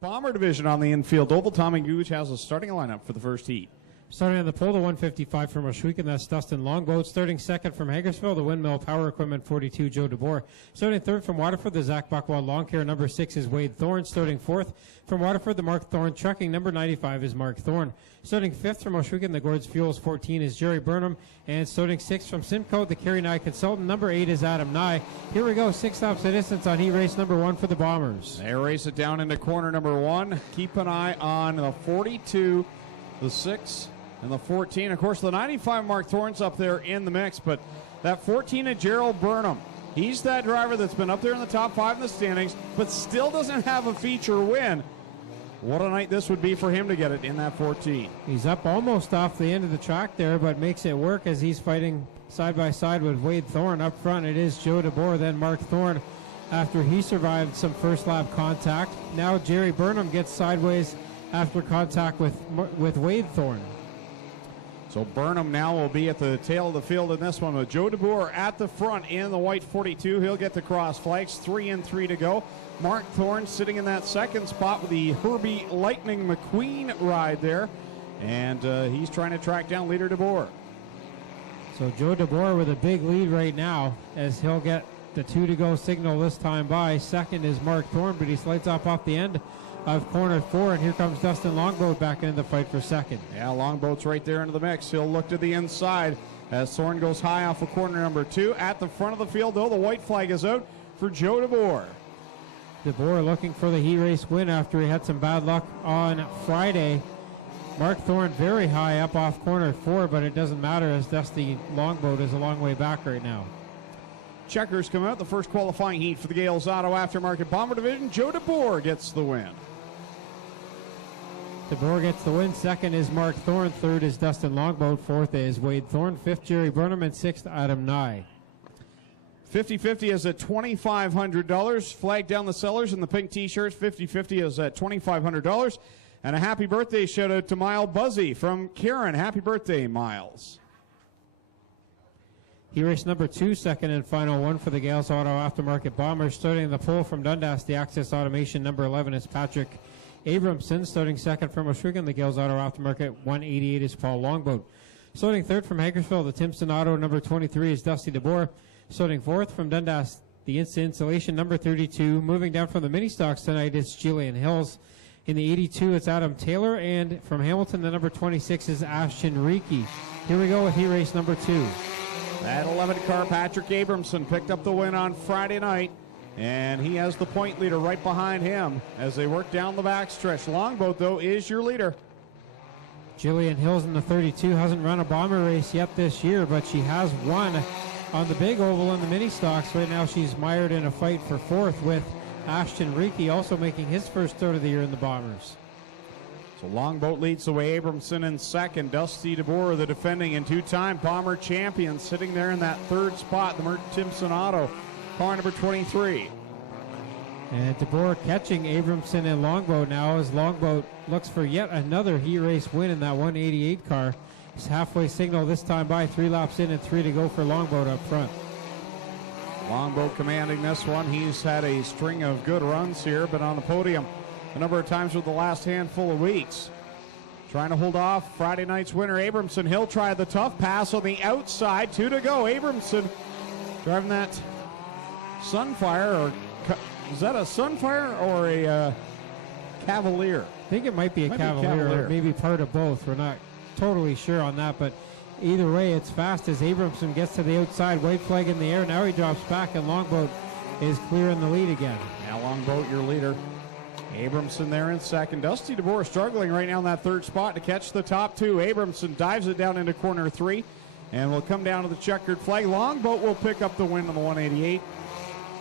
Bomber division on the infield oval. Tommy Gooch has a starting lineup for the first heat. Starting on the pole, the 155 from Oshweek, that's Dustin Longboat. Starting second from Hagersville, the Windmill Power Equipment 42, Joe DeBoer. Starting third from Waterford, the Zach Buckwald Lawn Care, number 6 is Wade Thorne. Starting fourth from Waterford, the Mark Thorne Trucking, number 95 is Mark Thorne. Starting fifth from Oshweek, the Gord's Fuels 14 is Jerry Burnham. And starting sixth from Simcoe, the Kerry Nye Consultant, number 8 is Adam Nye. Here we go, 6 laps of distance on heat race number 1 for the Bombers. They race it down into corner number 1. Keep an eye on the 42, the 6, and the 14. Of course, the 95 Mark Thorne's up there in the mix, but that 14 of Gerald Burnham, he's that driver that's been up there in the top 5 in the standings, but still doesn't have a feature win. What a night this would be for him to get it in that 14. He's up almost off the end of the track there, but makes it work as he's fighting side by side with Wade Thorne. Up front, it is Joe DeBoer, then Mark Thorne after he survived some first lap contact. Now Jerry Burnham gets sideways after contact with Wade Thorne. So Burnham now will be at the tail of the field in this one with Joe DeBoer at the front in the white 42. He'll get the cross flags, 3 and 3 to go. Mark Thorne sitting in that second spot with the Herbie Lightning McQueen ride there. And he's trying to track down leader DeBoer. So Joe DeBoer with a big lead right now as he'll get the 2 to go signal this time by. Second is Mark Thorne, but he slides off the end of corner 4, and here comes Dustin Longboat back into the fight for second. Yeah, Longboat's right there into the mix. He'll look to the inside as Thorne goes high off of corner number 2. At the front of the field, though, the white flag is out for Joe DeBoer. DeBoer looking for the heat race win after he had some bad luck on Friday. Mark Thorne very high up off corner 4, but it doesn't matter as Dusty Longboat is a long way back right now. Checkers come out, the first qualifying heat for the Gales Auto Aftermarket Bomber Division. Joe DeBoer gets the win. DeBoer gets the win. Second is Mark Thorne. Third is Dustin Longboat. Fourth is Wade Thorne. Fifth, Jerry Burnham. And sixth, Adam Nye. 50-50 is at $2,500. Flag down the sellers in the pink T-shirts. 50-50 is at $2,500. And a happy birthday shout out to Miles Buzzy from Karen. Happy birthday, Miles. Heat race number 2, second and final one for the Gales Auto Aftermarket Bombers. Starting in the pole from Dundas, the Access Automation number 11 is Patrick Abramson. Starting second from Oshwegan, the Gales Auto Aftermarket 188 is Paul Longboat. Starting third from Hagersville, the Timpson Auto number 23 is Dusty DeBoer. Starting fourth from Dundas, the Instant Insulation number 32. Moving down from the mini stocks tonight is Jillian Hills. In the 82, it's Adam Taylor. And from Hamilton, the number 26 is Ashton Reiki. Here we go with heat race number 2. That 11 car, Patrick Abramson, picked up the win on Friday night. And he has the point leader right behind him as they work down the backstretch. Longboat, though, is your leader. Jillian Hills in the 32 hasn't run a bomber race yet this year, but she has won on the big oval in the mini stocks. Right now she's mired in a fight for fourth with Ashton Reiki, also making his first start of the year in the Bombers. So Longboat leads the way. Abramson in second. Dusty DeBoer, the defending and 2-time Bomber champion, sitting there in that third spot. The Mert Timpson Auto, car number 23. And DeBoer catching Abramson and Longboat now as Longboat looks for yet another heat race win in that 188 car. He's halfway signal this time by, 3 laps in and 3 to go for Longboat up front. Longboat commanding this one. He's had a string of good runs here, but on the podium a number of times with the last handful of weeks. Trying to hold off Friday night's winner, Abramson. He'll try the tough pass on the outside. 2 to go. Abramson driving that Sunfire, or is that a Sunfire or a Cavalier? I think it might be a Cavalier, or maybe part of both. We're not totally sure on that, but either way, it's fast as Abramson gets to the outside. White flag in the air. Now he drops back, and Longboat is clear in the lead again. Now Longboat, your leader. Abramson there in second. Dusty DeBoer struggling right now in that third spot to catch the top 2. Abramson dives it down into corner 3, and will come down to the checkered flag. Longboat will pick up the win on the 188.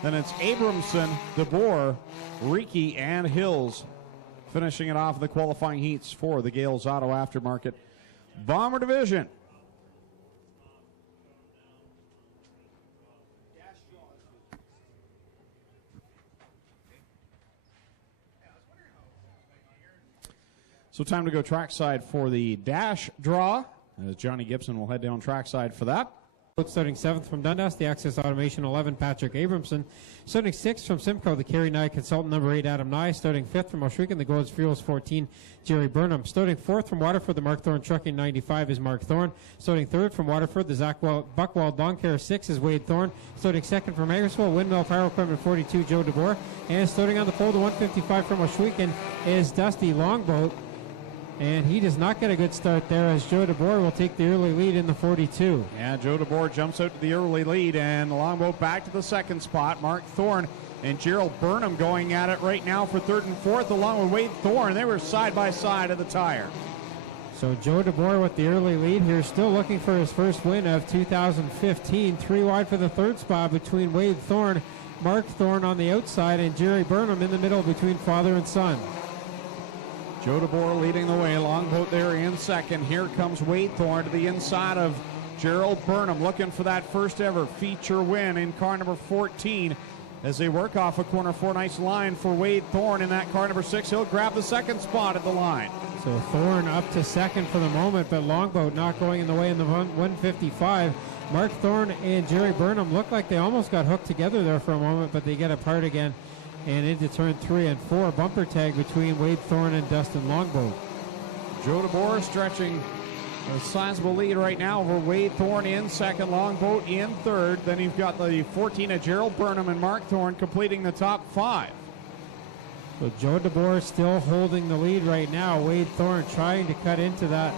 Then it's Abramson, DeBoer, Reiki, and Hills finishing it off in the qualifying heats for the Gales Auto Aftermarket Bomber Division. So time to go trackside for the dash draw, as Johnny Gibson will head down trackside for that. Starting 7th from Dundas, the Access Automation 11, Patrick Abramson. Starting 6th from Simcoe, the Kerry Nye consultant number 8, Adam Nye. Starting 5th from Oshwegan, the Gold's Fuels 14, Jerry Burnham. Starting 4th from Waterford, the Mark Thorne Trucking 95 is Mark Thorne. Starting 3rd from Waterford, the Buckwald Lawn Care 6 is Wade Thorne. Starting 2nd from Hagersville, Windmill Power Equipment 42, Joe DeBoer. And starting on the pole, the 155 from Oshwegan is Dusty Longboat. And he does not get a good start there as Joe DeBoer will take the early lead in the 42. Yeah, Joe DeBoer jumps out to the early lead, and Longboat back to the second spot. Mark Thorne and Gerald Burnham going at it right now for third and fourth, along with Wade Thorne. They were side by side at the tire. So Joe DeBoer with the early lead here, still looking for his first win of 2015. 3 wide for the third spot between Wade Thorne, Mark Thorne on the outside, and Jerry Burnham in the middle between father and son. Joe DeBoer leading the way. Longboat there in second. Here comes Wade Thorne to the inside of Gerald Burnham, looking for that first ever feature win in car number 14 as they work off a corner 4. Nice line for Wade Thorne in that car number 6. He'll grab the second spot at the line. So Thorne up to second for the moment, but Longboat not going in the way in the 155. Mark Thorne and Jerry Burnham look like they almost got hooked together there for a moment, but they get apart again. And into turn 3 and 4, bumper tag between Wade Thorne and Dustin Longboat. Joe DeBoer stretching a sizable lead right now over Wade Thorne in second, Longboat in third. Then you've got the 14 of Gerald Burnham and Mark Thorne completing the top 5. So Joe DeBoer still holding the lead right now. Wade Thorne trying to cut into that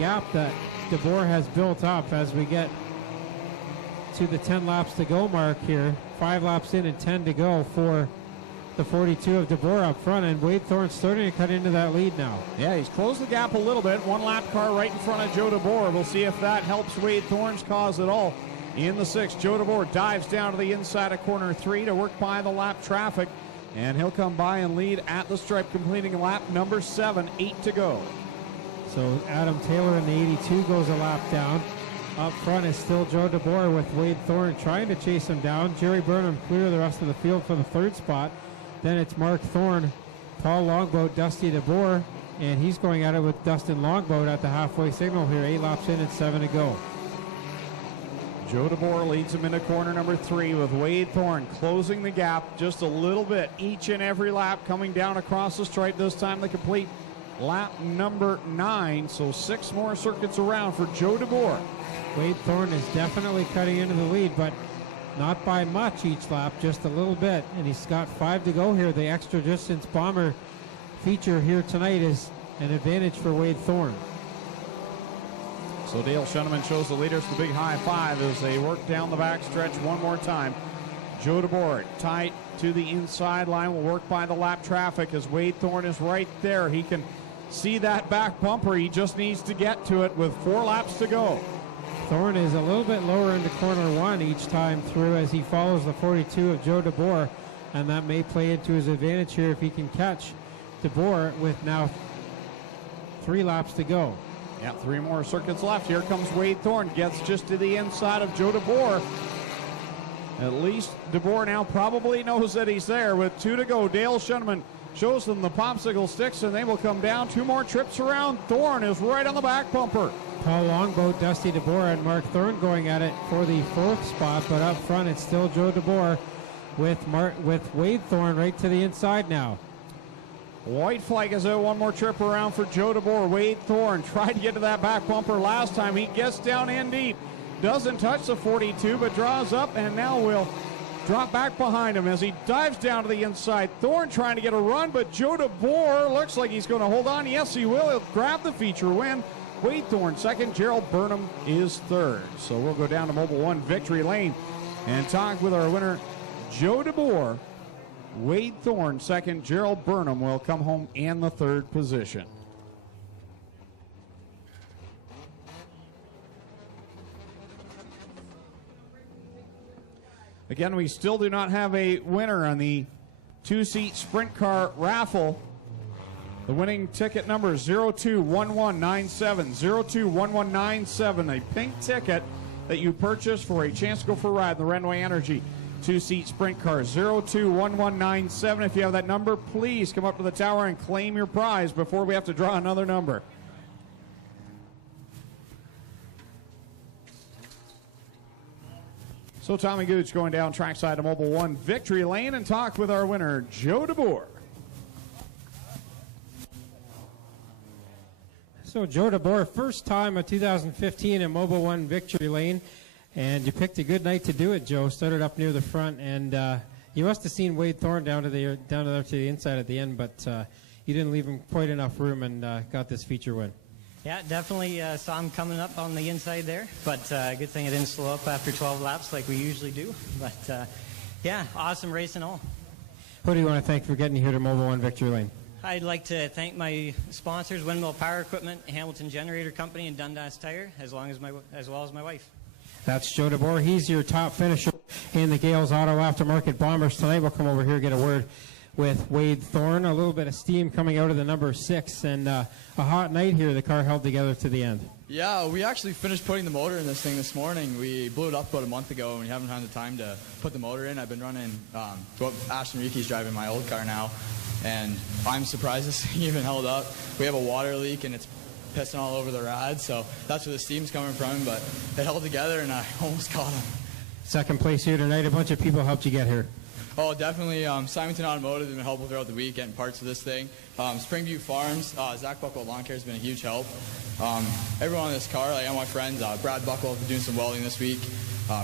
gap that DeBoer has built up as we get to the 10 laps to go mark here. 5 laps in and 10 to go for the 42 of DeBoer up front, and Wade Thorne starting to cut into that lead now. Yeah, he's closed the gap a little bit. 1 lap car right in front of Joe DeBoer. We'll see if that helps Wade Thorne's cause at all. In the 6th, Joe DeBoer dives down to the inside of corner 3 to work by the lap traffic, and he'll come by and lead at the stripe, completing lap number 7, 8 to go. So Adam Taylor in the 82 goes a lap down. Up front is still Joe DeBoer with Wade Thorne trying to chase him down. Jerry Burnham clear the rest of the field for the 3rd spot. Then it's Mark Thorne, Paul Longboat, Dusty DeBoer, and he's going at it with Dustin Longboat at the halfway signal here. 8 laps in and 7 to go. Joe DeBoer leads him into corner number 3 with Wade Thorne closing the gap just a little bit each and every lap, coming down across the stripe. This time they complete lap number 9, so 6 more circuits around for Joe DeBoer. Wade Thorne is definitely cutting into the lead, but not by much each lap, just a little bit. And he's got 5 to go here. The extra distance bomber feature here tonight is an advantage for Wade Thorne. So Dale Shuneman shows the leaders the big high five as they work down the back stretch one more time. Joe DeBoer tight to the inside line, will work by the lap traffic as Wade Thorne is right there. He can see that back bumper. He just needs to get to it with 4 laps to go. Thorne is a little bit lower into corner 1 each time through as he follows the 42 of Joe DeBoer, and that may play into his advantage here if he can catch DeBoer with now 3 laps to go. Yeah, 3 more circuits left. Here comes Wade Thorne, gets just to the inside of Joe DeBoer. At least DeBoer now probably knows that he's there with 2 to go. Dale Shuneman shows them the popsicle sticks, and they will come down. 2 more trips around. Thorne is right on the back bumper. Paul Longboat, Dusty DeBoer, and Mark Thorne going at it for the 4th spot, but up front it's still Joe DeBoer with Wade Thorne right to the inside now. White flag is out. 1 more trip around for Joe DeBoer. Wade Thorne tried to get to that back bumper last time. He gets down in deep. Doesn't touch the 42, but draws up and now will drop back behind him as he dives down to the inside. Thorne trying to get a run, but Joe DeBoer looks like he's going to hold on. Yes, he will. He'll grab the feature win. Wade Thorne second, Gerald Burnham is third. So we'll go down to Mobile One Victory Lane and talk with our winner, Joe DeBoer. Wade Thorne second, Gerald Burnham will come home in the 3rd position. Again, we still do not have a winner on the 2-seat sprint car raffle. The winning ticket number is 021197, 021197, a pink ticket that you purchased for a chance to go for a ride in the Renway Energy 2-seat sprint car, 021197. If you have that number, please come up to the tower and claim your prize before we have to draw another number. So Tommy Gooch going down trackside to Mobile 1 victory lane and talk with our winner, Joe DeBoer. So Joe DeBoer, first time of 2015 in Mobile 1 victory lane, and you picked a good night to do it, Joe. Started up near the front, and you must have seen Wade Thorne down to there to the inside at the end, but you didn't leave him quite enough room and got this feature win. Yeah, definitely saw him coming up on the inside there, but good thing I didn't slow up after 12 laps like we usually do. But yeah, awesome race and all. Who do you want to thank for getting you here to Mobile 1 victory lane? I'd like to thank my sponsors, Windmill Power Equipment, Hamilton Generator Company, and Dundas Tire, as well as my wife. That's Joe DeBoer. He's your top finisher in the Gales Auto Aftermarket Bombers tonight. We'll come over here and get a word with Wade Thorne. A little bit of steam coming out of the number 6, and a hot night here. The car held together to the end. Yeah, we actually finished putting the motor in this thing this morning. We blew it up about a month ago, and we haven't had the time to put the motor in. I've been running Ashton Reeke's driving my old car now, and I'm surprised this thing even held up. We have a water leak, and it's pissing all over the rod, so that's where the steam's coming from, but it held together, and I almost caught him. Second place here tonight. A bunch of people helped you get here. Oh, definitely. Simonton Automotive has been helpful throughout the week getting parts of this thing. Springview Farms, Zach Buckle Lawn Care has been a huge help. Everyone on this car, like all my friends, Brad Buckle for doing some welding this week,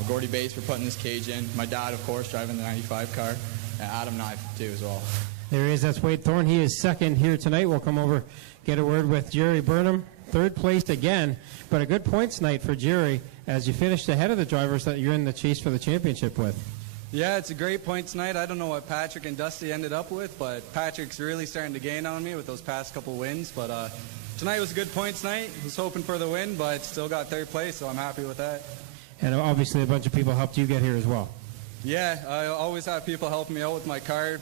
Gordy Bates for putting this cage in, my dad, of course, driving the 95 car, and Adam Knife, too, as well. There he is. That's Wade Thorne. He is second here tonight. We'll come over, get a word with Jerry Burnham. Third place again, but a good points night for Jerry as you finished ahead of the drivers that you're in the chase for the championship with. Yeah, it's a great points night. I don't know what Patrick and Dusty ended up with, but Patrick's really starting to gain on me with those past couple wins. But tonight was a good points night. I was hoping for the win, but still got third place, so I'm happy with that. And obviously a bunch of people helped you get here as well. Yeah, I always have people helping me out with my car,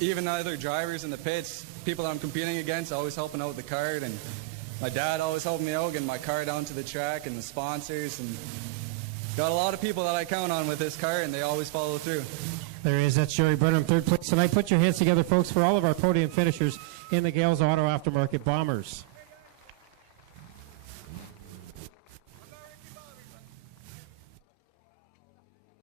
even other drivers in the pits, people that I'm competing against, always helping out with the car. And my dad always helped me out, getting my car down to the track, and the sponsors, and got a lot of people that I count on with this car, and they always follow through. There he is. That's Jerry Burnham, third place tonight. Put your hands together, folks, for all of our podium finishers in the Gales Auto Aftermarket Bombers.